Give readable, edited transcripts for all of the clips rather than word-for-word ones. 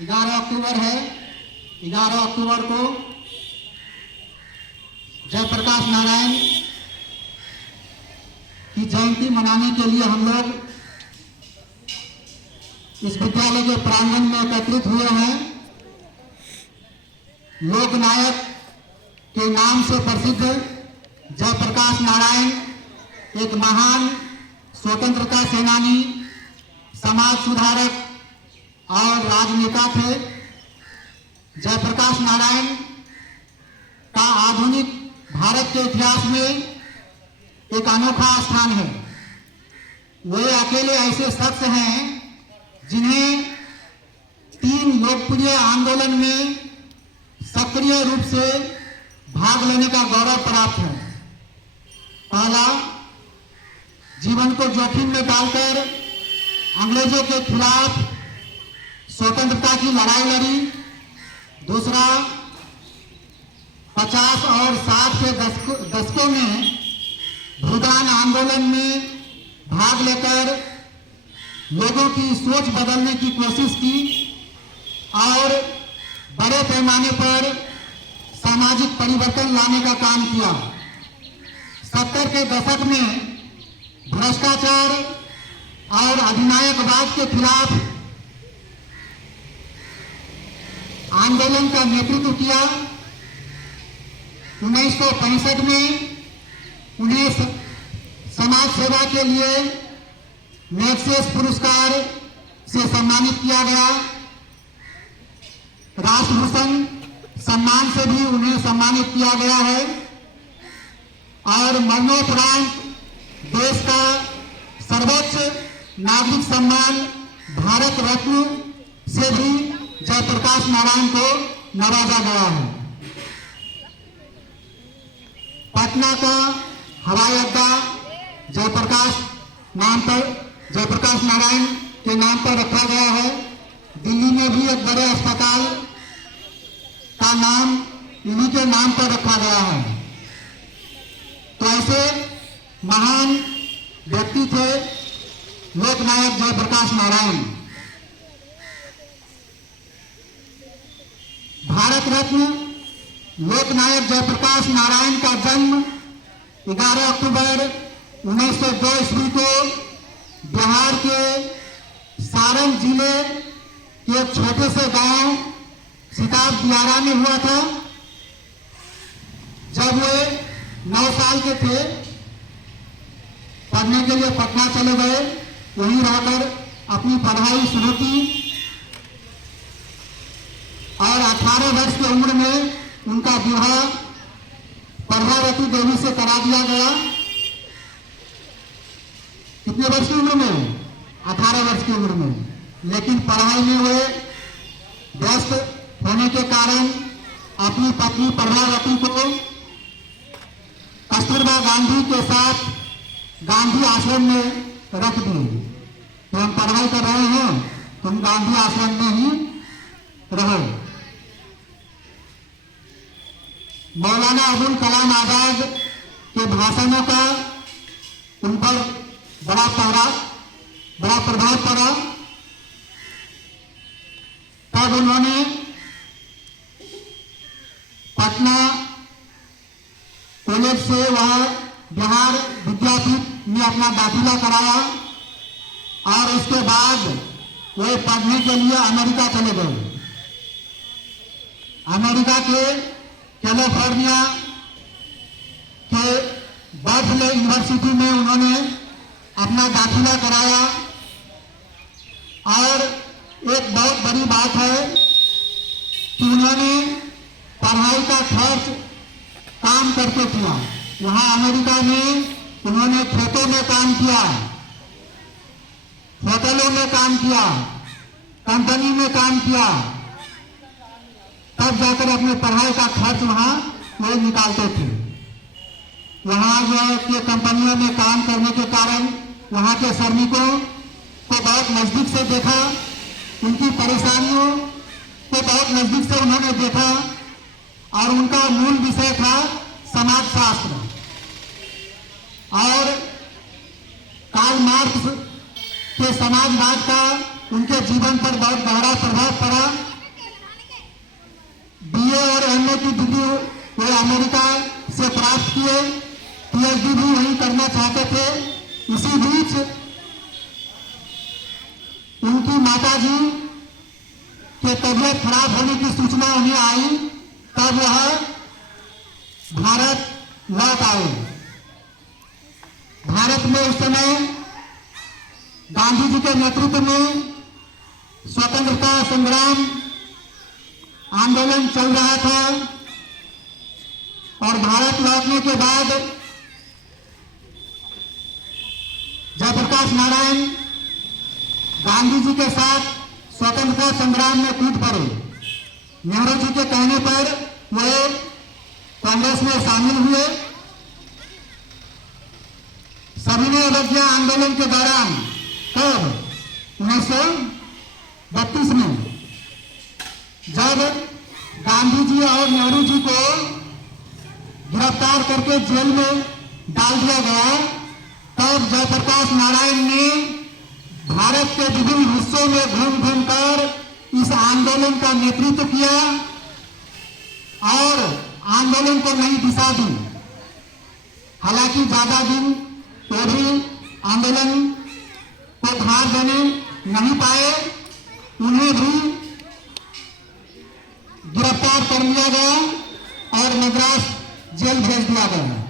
11 अक्टूबर है। 11 अक्टूबर को जयप्रकाश नारायण की जयंती मनाने के लिए हम लोग इस विद्यालय के प्रांगण में एकत्रित हुए हैं। लोकनायक के नाम से प्रसिद्ध जयप्रकाश नारायण एक महान स्वतंत्रता सेनानी, समाज सुधारक और राजनेता थे। जयप्रकाश नारायण का आधुनिक भारत के इतिहास में एक अनोखा स्थान है। वे अकेले ऐसे शख्स हैं जिन्हें 3 लोकप्रिय आंदोलन में सक्रिय रूप से भाग लेने का गौरव प्राप्त है। पहला, जीवन को जोखिम में डालकर अंग्रेजों के खिलाफ स्वतंत्रता की लड़ाई लड़ी। दूसरा, 50 और 60 के दशकों में भूदान आंदोलन में भाग लेकर लोगों की सोच बदलने की कोशिश की और बड़े पैमाने पर सामाजिक परिवर्तन लाने का काम किया। 70 के दशक में भ्रष्टाचार और अधिनायकवाद के खिलाफ आंदोलन का नेतृत्व किया। 1965 में उन्हें समाज सेवा के लिए मैग्सेसे पुरस्कार से सम्मानित किया गया। राष्ट्रभूषण सम्मान से भी उन्हें सम्मानित किया गया है और मरणोपरांत देश का सर्वोच्च नागरिक सम्मान भारत रत्न से भी जयप्रकाश नारायण को नवाजा गया है। पटना का हवाई अड्डा जयप्रकाश नारायण के नाम पर रखा गया है। दिल्ली में भी एक बड़े अस्पताल का नाम इन्हीं के नाम पर रखा गया है। तो ऐसे महान व्यक्ति थे लोकनायक जयप्रकाश नारायण। भारत रत्न लोकनायक जयप्रकाश नारायण का जन्म 11 अक्टूबर 1902 ईस्वी को बिहार के सारण जिले के एक छोटे से गांव सिताब दियारा में हुआ था। जब वे 9 साल के थे, पढ़ने के लिए पटना चले गए। वहीं रहकर अपनी पढ़ाई शुरू की और 18 वर्ष की उम्र में उनका विवाह प्रभावती देवी से करा दिया गया। कितने वर्ष की उम्र में? 18 वर्ष की उम्र में। लेकिन पढ़ाई में वे व्यस्त होने के कारण अपनी पत्नी प्रभावती को कस्तूरबा गांधी के साथ गांधी आश्रम में रख दिए। तो हम पढ़ाई कर रहे हैं, तुम गांधी आश्रम में ही रहो। मौलाना अबुल कलाम आजाद के भाषणों का उन पर बड़ा प्रभाव पड़ा। तब उन्होंने पटना कॉलेज से वह बिहार विद्यापीठ में अपना दाखिला कराया और उसके बाद वे पढ़ने के लिए अमेरिका चले गए। अमेरिका के कैलिफोर्निया के बर्कले यूनिवर्सिटी में उन्होंने अपना दाखिला कराया। और एक बहुत बड़ी बात है कि उन्होंने पढ़ाई का खर्च काम करके किया। वहाँ अमेरिका में उन्होंने खेतों में काम किया, होटलों में काम किया, कंपनी में काम किया, तब जाकर अपने पढ़ाई का खर्च वहाँ वो निकालते थे। वहाँ जो के कंपनियों में काम करने के कारण वहाँ के श्रमिकों को बहुत नजदीक से देखा, उनकी परेशानियों को बहुत नजदीक से उन्होंने देखा और उनका मूल विषय था समाजशास्त्र। और कार्ल मार्क्स के समाजवाद का उनके जीवन पर बहुत गहरा प्रभाव पड़ा। किए, पीएचडी भी वहीं करना चाहते थे। इसी बीच उनकी माताजी के तबीयत खराब होने की सूचना उन्हें आई, तब वह भारत लौट आए। भारत में उस समय गांधी जी के नेतृत्व में स्वतंत्रता संग्राम आंदोलन चल रहा था और भारत लौटने के बाद जयप्रकाश नारायण गांधी जी के साथ स्वतंत्रता संग्राम में कूद पड़े। नेहरू जी के कहने पर वे कांग्रेस में शामिल हुए। सविनय अवज्ञा आंदोलन के दौरान कब 1932 में जब गांधी जी और नेहरू जी को गिरफ्तार करके जेल में डाल दिया गया, तब जयप्रकाश नारायण ने भारत के विभिन्न हिस्सों में घूम घूम कर इस आंदोलन का नेतृत्व किया और आंदोलन को नई दिशा दी। हालांकि ज्यादा दिन वो भी आंदोलन को धार देने नहीं पाए, उन्हें भी गिरफ्तार कर लिया गया और मद्रास जेल भेज दिया गया।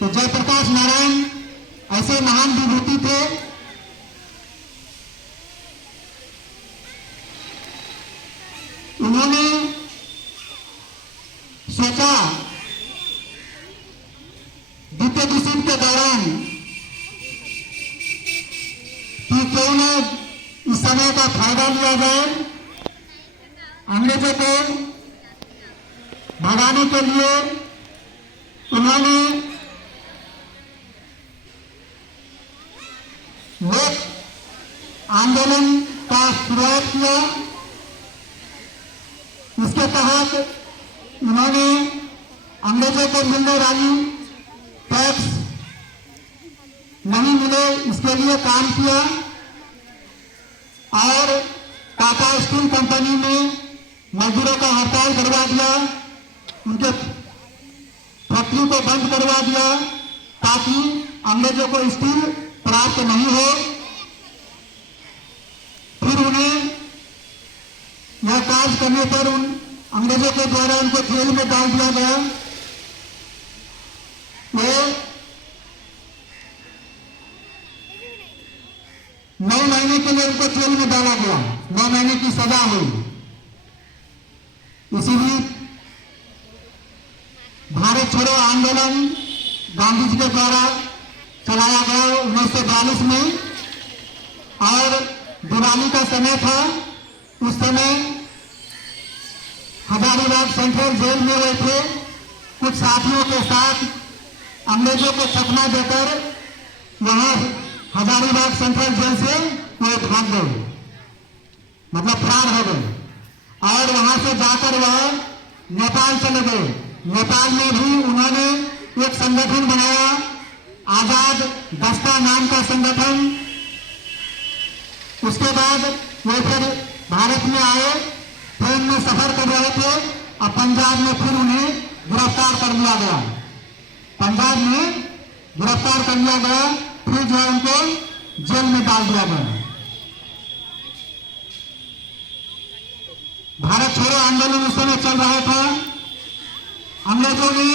तो जयप्रकाश नारायण ऐसे महान विभूति थे। उन्होंने सोचा द्वितीय विश्व युद्ध के दौरान कि क्यों न इस समय का फायदा लिया जाए, अंग्रेजों को भगाने के लिए उन्होंने लोक आंदोलन का शुरुआत किया। इसके तहत उन्होंने अंग्रेजों को मिलने वाली टैक्स नहीं मिले, इसके लिए काम किया और टाटा स्टील कंपनी में मजदूरों का हड़ताल करवा दिया, उनके फैक्ट्री को बंद करवा दिया ताकि अंग्रेजों को स्टील प्राप्त नहीं हो। फिर उन्हें यह कार्य करने पर उन अंग्रेजों के द्वारा उनको जेल में डाल दिया गया। वो 9 महीने के लिए उनको जेल में डाला गया, 9 महीने की सजा हुई। इसीलिए भारत छोड़ो आंदोलन गांधी जी के द्वारा चलाया गया 1942 में, और दिवाली का समय था। उस समय हजारीबाग सेंट्रल जेल में वे थे, कुछ साथियों के साथ अंग्रेजों को चकमा देकर वहां हजारीबाग सेंट्रल जेल से वे भाग गए, मतलब फरार हो गए और वहां से जाकर वह नेपाल चले गए। नेपाल में भी उन्होंने एक संगठन बनाया, आजाद दस्ता नाम का संगठन। उसके बाद वो फिर भारत में आए, ट्रेन में सफर कर रहे थे और पंजाब में फिर उन्हें गिरफ्तार कर लिया गया। पंजाब में गिरफ्तार कर लिया गया, फिर जो है उनको जेल में डाल दिया गया। भारत छोड़ो आंदोलन उस समय चल रहा था। अंग्रेजों ने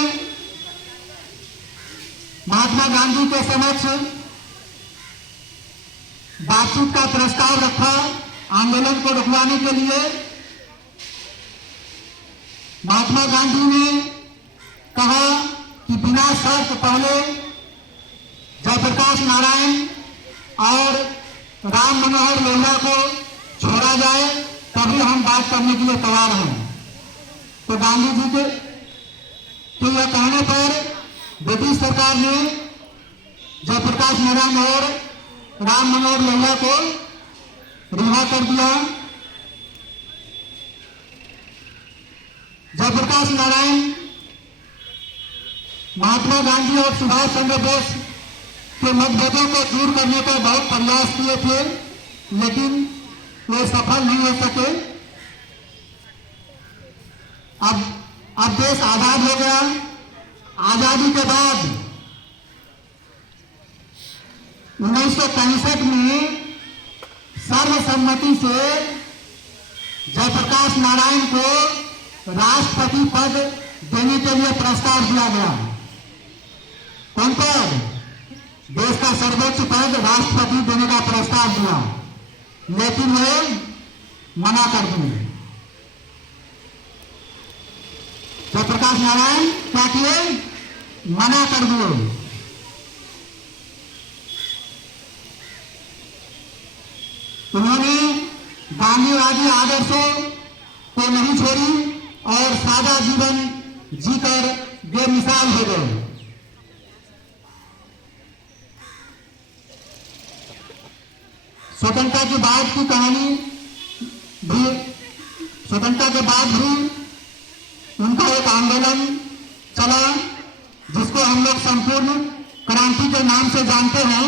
महात्मा गांधी के समक्ष बातचीत का प्रस्ताव रखा आंदोलन को रुकवाने के लिए। महात्मा गांधी ने कहा कि बिना शर्त पहले जयप्रकाश नारायण और राम मनोहर लोहिया को छोड़ा जाए, तभी हम बात करने के लिए तैयार हैं। तो गांधी जी के यह कहने पर ब्रिटिश सरकार ने जयप्रकाश नारायण और राम मनोहर लोहिया को रिहा कर दिया। जयप्रकाश नारायण महात्मा गांधी और सुभाष चंद्र बोस के मतभेदों को दूर करने का बहुत प्रयास किए थे, लेकिन वे सफल नहीं हो सके। अब देश आजाद हो गया। आजादी के बाद 1965 में सर्वसम्मति से जयप्रकाश नारायण को राष्ट्रपति पद देने के लिए प्रस्ताव दिया गया। कौन पद? देश का सर्वोच्च पद राष्ट्रपति देने का प्रस्ताव दिया, लेकिन वे मना कर दिए। जयप्रकाश नारायण क्या किए? मना कर दिए। उन्होंने गांधीवादी आदर्शों को नहीं छोड़ी और सादा जीवन जीकर बेमिसाल हो गए। स्वतंत्रता के बाद की कहानी भी, स्वतंत्रता के बाद भी उनका एक आंदोलन चला जिसको हम लोग संपूर्ण क्रांति के नाम से जानते हैं।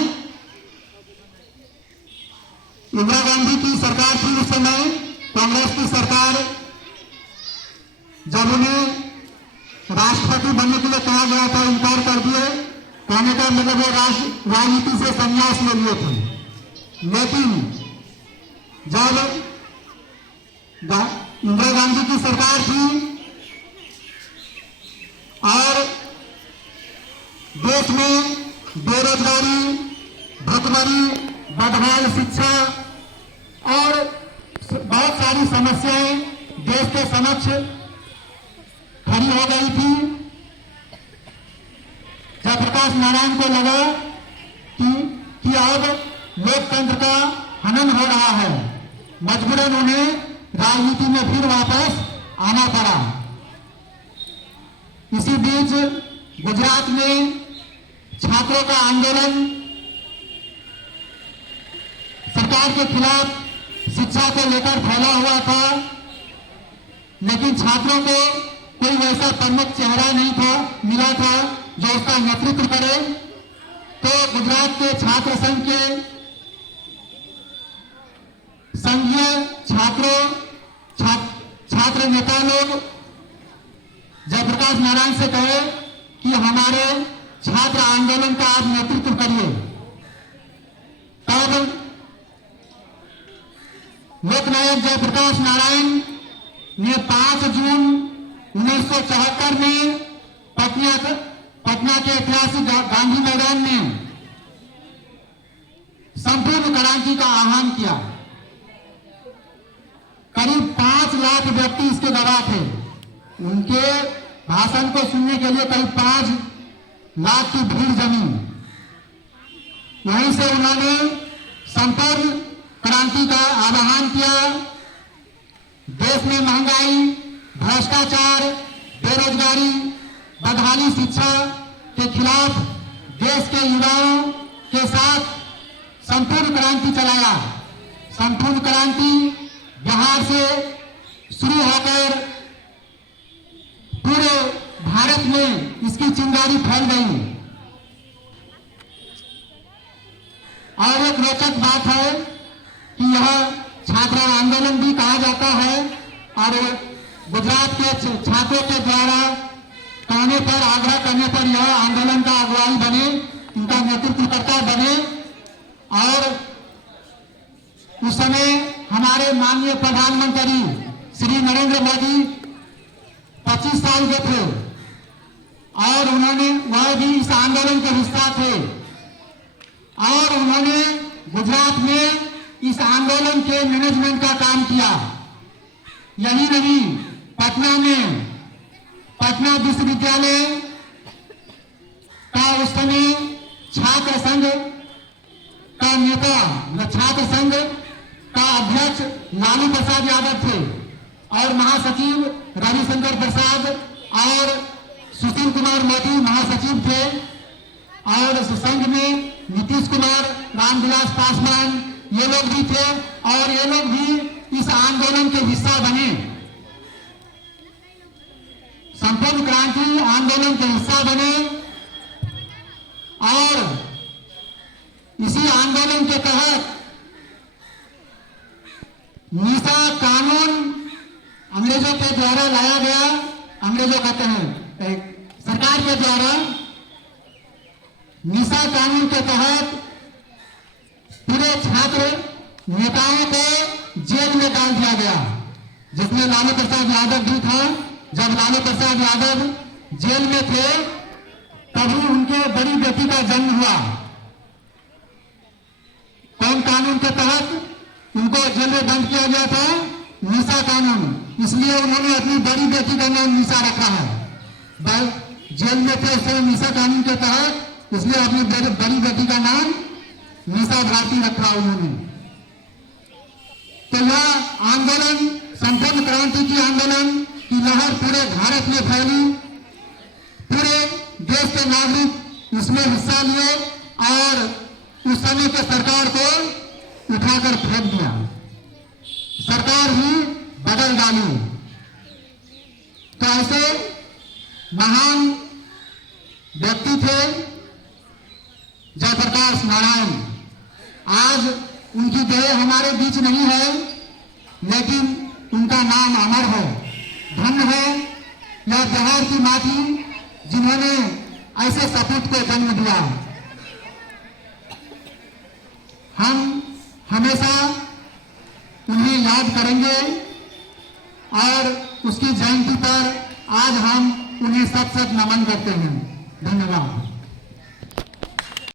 इंदिरा गांधी की सरकार थी उस समय, कांग्रेस की सरकार। जब उन्हें राष्ट्रपति बनने के लिए कहा गया था, इनकार कर दिए। कहने का मतलब वो राजनीति से संन्यास ले लिए थे। लेकिन जब इंदिरा गांधी की सरकार थी और देश में बेरोजगारी, भुखमरी, बदहाल शिक्षा और बहुत सारी समस्याएं देश के समक्ष खड़ी हो गई थी। जयप्रकाश नारायण को लगा कि अब लोकतंत्र का हनन हो रहा है। मजबूरन उन्हें राजनीति में फिर वापस आना पड़ा। इसी बीच गुजरात में छात्रों का आंदोलन सरकार के खिलाफ शिक्षा को लेकर फैला हुआ था, लेकिन छात्रों को कोई वैसा प्रमुख चेहरा नहीं था मिला था जो उसका नेतृत्व करे। तो गुजरात के छात्र संघ के संघीय छात्र नेता लोग जयप्रकाश नारायण से कहे कि हमारे छात्र आंदोलन का आप नेतृत्व करिए। तब लोकनायक जयप्रकाश नारायण ने 5 जून 1974 में पटना के ऐतिहासिक गांधी मैदान में संपूर्ण क्रांति का आह्वान किया। करीब 5 लाख व्यक्ति इसके गवाह थे। उनके भाषण को सुनने के लिए करीब 5 लाख की भीड़ जमी। वहीं से उन्होंने संपूर्ण क्रांति का आह्वान किया। देश में महंगाई, भ्रष्टाचार, बेरोजगारी, बदहाली शिक्षा के खिलाफ देश के युवाओं के साथ संपूर्ण क्रांति चलाया। संपूर्ण क्रांति बिहार से शुरू होकर पूरे भारत में इसकी चिंगारी फैल गई। और एक रोचक बात है कि यह छात्र आंदोलन भी कहा जाता है और गुजरात के छात्रों के द्वारा कहने पर, आग्रह करने पर यह आंदोलन का अगुवाई बने, इनका नेतृत्वकर्ता बने। और उस समय हमारे माननीय प्रधानमंत्री श्री नरेंद्र मोदी 25 साल के थे और वह भी इस आंदोलन के हिस्सा थे और उन्होंने गुजरात में इस आंदोलन के मैनेजमेंट का काम किया। यही नहीं, पटना में पटना विश्वविद्यालय का उस समय छात्र संघ का नेता, छात्र संघ का अध्यक्ष लालू प्रसाद यादव थे और महासचिव रविशंकर प्रसाद और सुशील कुमार मोदी महासचिव थे। और संघ में नीतीश कुमार, रामविलास पासवान ये लोग भी थे और ये लोग भी इस आंदोलन के हिस्सा बने। संपूर्ण क्रांति आंदोलन के हिस्सा बने और इसी आंदोलन के तहत मीसा कानून अंग्रेजों के द्वारा लाया गया जो कहते हैं सरकार के द्वारा निशा कानून के तहत पूरे छात्र नेताओं को जेल में डाल दिया गया, जिसमें लालू प्रसाद यादव भी था। जब लालू प्रसाद यादव जेल में थे तभी उनके बड़ी बेटी का जन्म हुआ। कौन कानून के तहत उनको जेल में बंद किया गया था? निशा कानून। इसलिए उन्होंने अपनी बड़ी बेटी का नाम निशा रखा है। जेल में थे उस समय निशा कानून के तहत, इसलिए अपनी बड़ी बेटी का नाम निशा भारती रखा उन्होंने। तो यह आंदोलन, संपूर्ण क्रांति की आंदोलन की लहर पूरे भारत में फैली। पूरे देश के नागरिक इसमें हिस्सा लिए और उस समय के सरकार को उठाकर फेंक दिया, सरकार ही बदल डाली। तो ऐसे महान व्यक्ति थे जयप्रकाश नारायण। आज उनकी देह हमारे बीच नहीं है, लेकिन उनका नाम अमर है। धन्य है यह बिहार की माटी जिन्होंने ऐसे सपूत को जन्म दिया। हम हमेशा उन्हें याद करेंगे और उसकी जयंती पर आज हम उन्हें सत सत नमन करते हैं। धन्यवाद।